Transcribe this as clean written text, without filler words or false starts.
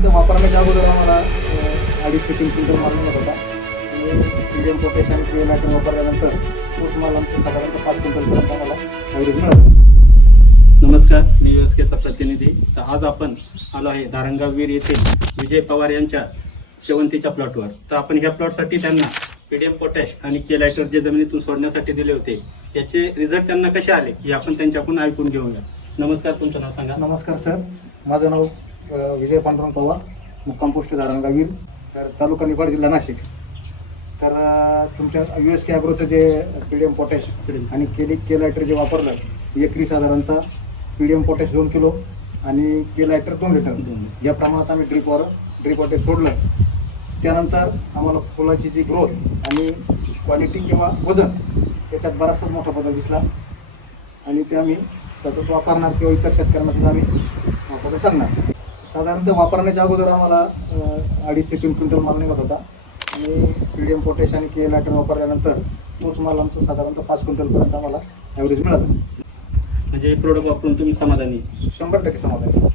साधारणतः वापरण्याच्या अगोदर आम्हाला 2.5 ते 3 क्विंटल माल निघत होता आणि मीडियम पोटॅश आणि के नायट्रोजन वापरल्यानंतर तोच माल आमचा साधारणतः 5 क्विंटलपर्यंत आम्हाला ॲव्हरेज मिळालं. नमस्कार, मी USKचा प्रतिनिधी. तर आज आपण आलो आहे धारणगाव वीर येथे विजय पवार यांच्या शेवंतीच्या प्लॉटवर. तर आपण ह्या प्लॉटसाठी त्यांना मीडियम पोटॅश आणि के नायट्रोजन जे जमिनीतून सोडण्यासाठी दिले होते याचे रिझल्ट त्यांना कसे आले हे आपण त्यांच्याकडून ऐकून घेऊया. नमस्कार, तुमचं नाव सांगा. नमस्कार सर, माझं नाव विजय पांडुरंग पवार, मुक्काम पोस्ट धारणगाव वीर, तर तालुका निफाड, जिल्हा नाशिक. तर तुमच्या USK ॲग्रोचं जे पीडीएम पोटॅश आणि के लायटर जे वापरलं एकरी साधारणतः पीडीएम पोटॅश 2 किलो आणि के लायटर 2 लिटर या प्रमाणात आम्ही ड्रीप वॉटर सोडलं. त्यानंतर आम्हाला फुलाची जी ग्रोथ आणि क्वालिटी किंवा वजन याच्यात बराचसाच मोठा बदल दिसला आणि ते आम्ही सतत वापरणार किंवा इतर शेतकऱ्यांना सुद्धा आम्ही वापरायला सांगणार. साधारणतः वापरण्याच्या अगोदर आम्हाला 2.5 ते 3 क्विंटल माल निघत होता आणि पीडीएम पोटॅश आणि के नायट्रोजन वापरल्यानंतर तोच माल आमचा साधारणतः 5 क्विंटलपर्यंत आम्हाला ॲव्हरेज मिळालं. म्हणजे हे प्रोडक्ट वापरून तुम्ही समाधानी? 100% समाधानी.